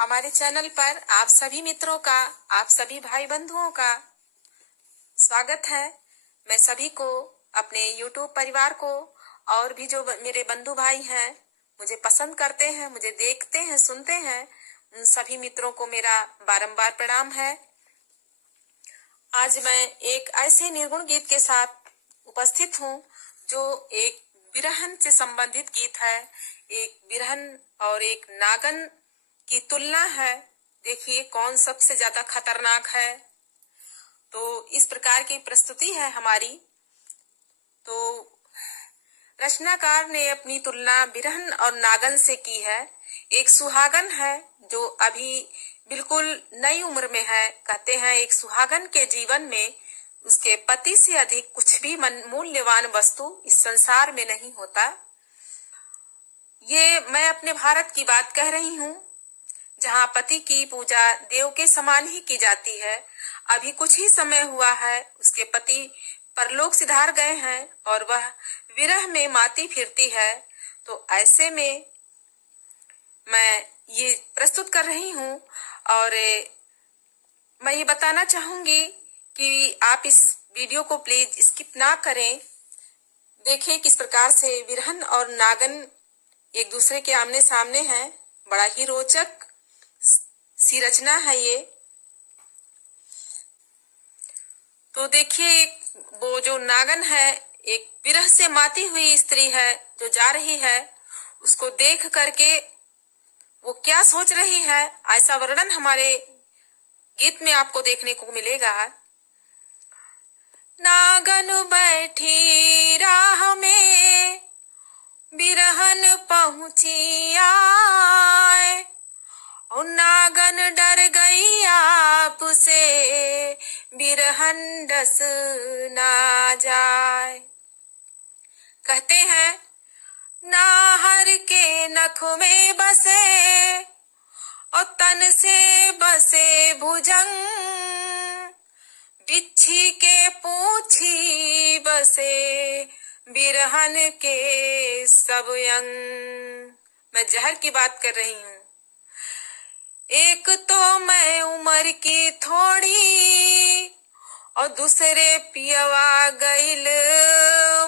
हमारे चैनल पर आप सभी मित्रों का, आप सभी भाई बंधुओं का स्वागत है। मैं सभी को, अपने YouTube परिवार को और भी जो मेरे बंधु भाई हैं, मुझे पसंद करते हैं, मुझे देखते हैं, सुनते हैं, उन सभी मित्रों को मेरा बारंबार प्रणाम है। आज मैं एक ऐसे निर्गुण गीत के साथ उपस्थित हूँ जो एक बिरहन से संबंधित गीत है। एक बिरहन और एक नागन की तुलना है। देखिए कौन सबसे ज्यादा खतरनाक है। तो इस प्रकार की प्रस्तुति है हमारी। तो रचनाकार ने अपनी तुलना बिरहन और नागन से की है। एक सुहागन है जो अभी बिल्कुल नई उम्र में है। कहते हैं एक सुहागन के जीवन में उसके पति से अधिक कुछ भी मूल्यवान वस्तु इस संसार में नहीं होता। ये मैं अपने भारत की बात कह रही हूँ, जहाँ पति की पूजा देव के समान ही की जाती है। अभी कुछ ही समय हुआ है उसके पति परलोक सिधार गए हैं और वह विरह में माती फिरती है। तो ऐसे में मैं ये प्रस्तुत कर रही हूँ और मैं ये बताना चाहूंगी कि आप इस वीडियो को प्लीज स्किप ना करें। देखें किस प्रकार से बिरहन और नागन एक दूसरे के आमने सामने हैं। बड़ा ही रोचक सी रचना है ये। तो देखिए वो जो नागन है एक विरह से माती हुई स्त्री है जो जा रही है। उसको देख करके वो क्या सोच रही है, ऐसा वर्णन हमारे गीत में आपको देखने को मिलेगा। नागन बैठी राह में बिरहन पहुंची आए, और नागन डर गई आपसे बिरहन डस ना जाए। कहते हैं नाहर के नख में बसे और तन से बसे भुजंग, बिच्छी के पूछी बसे बिरहन के सब अंग। मैं जहर की बात कर रही हूँ। एक तो मैं उम्र की थोड़ी और दूसरे पियवा गइल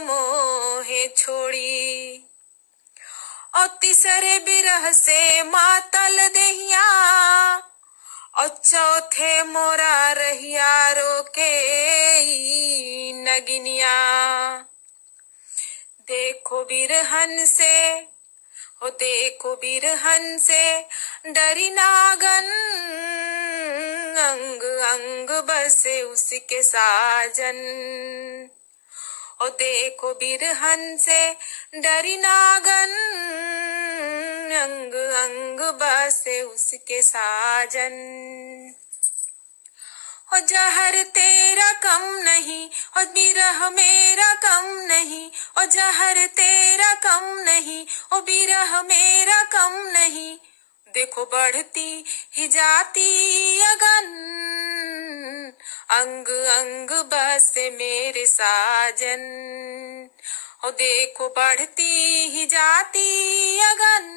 मोहे छोड़ी, और तीसरे बिरह से मातल दहिया, और चौथे मोरा रहिया रोके नगिनिया। देखो बिरहन से, हो देखो बिरहन से डरी नागन, अंग अंग बसे उसके साजन। ओ देखो बिरहन से डरी नागन, अंग अंग बसे उसके साजन। ओ जहर तेरा कम नहीं, और बिरह मेरा कम नहीं, और जहर तेरा कम नहीं, और बिरह मेरा कम नहीं। देखो बढ़ती ही जाती अगन, अंग अंग बसे मेरे साजन। ओ देखो बढ़ती ही जाती अगन,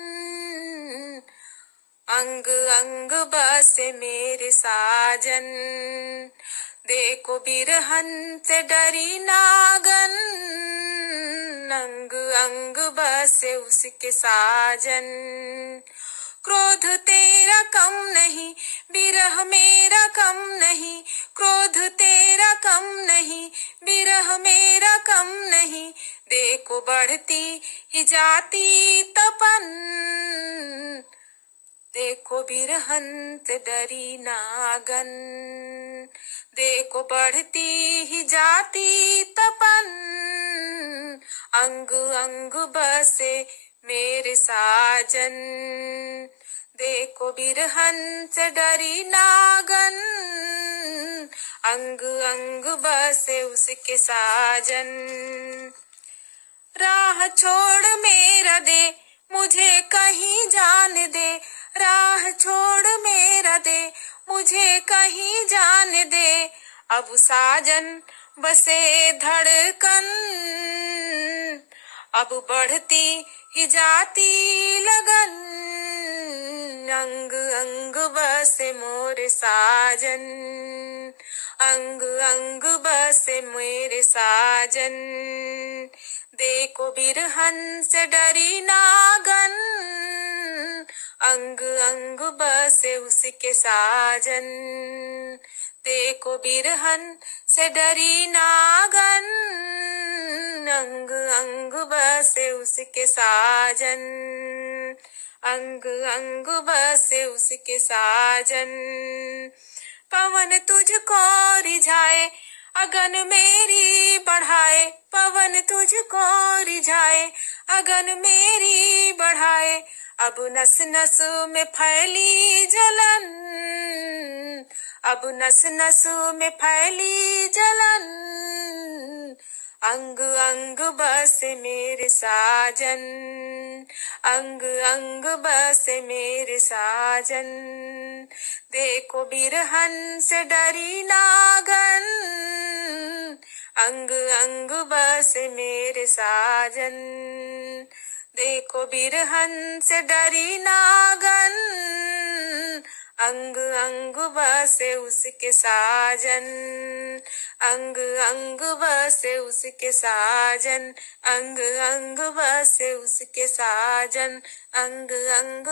अंग अंग बसे मेरे साजन। देखो बिरहन से डरी नागन, अंग अंग बसे उसके साजन। क्रोध तेरा कम नहीं, बिरह मेरा कम नहीं, क्रोध तेरा कम नहीं, बिरह मेरा कम नहीं। देखो बढ़ती ही जाती तपन, देखो बिरहन से डरी नागन। देखो बढ़ती ही जाती तपन, अंग अंग बसे मेरे साजन। देखो बिरहन से डरी नागन, अंग अंग बसे उसके साजन। राह छोड़ मेरा दे, मुझे कहीं जान दे, राह छोड़ मेरा दे, मुझे कहीं जान दे। अब साजन बसे धड़कन, अब बढ़ती ही जाती लगन, अंग अंग बसे मोरे साजन, अंग अंग बसे मेरे साजन। देखो बिरहन से डरी नागन, अंग अंग बसे उसके साजन। देखो बिरहन से डरी नागन, अंग अंग बसे उसके साजन, अंग अंग बसे उसके साजन। पवन तुझको रिझाए अगन मेरी बढ़ाए, पवन तुझको रिझाए अगन मेरी बढ़ाए। अब नस नस में फैली जलन, अब नस नस में फैली जलन। अंग अंग बसे मेरे साजन, अंग अंग बसे मेरे साजन। देखो बिरहन से डरी नागन, अंग अंग बसे मेरे साजन। देखो बिरहन से डरी नागन, अंग अंग बसे उसके साजन, अंग अंग बसे उसके साजन, अंग अंग बसे उसके साजन, अंग अंग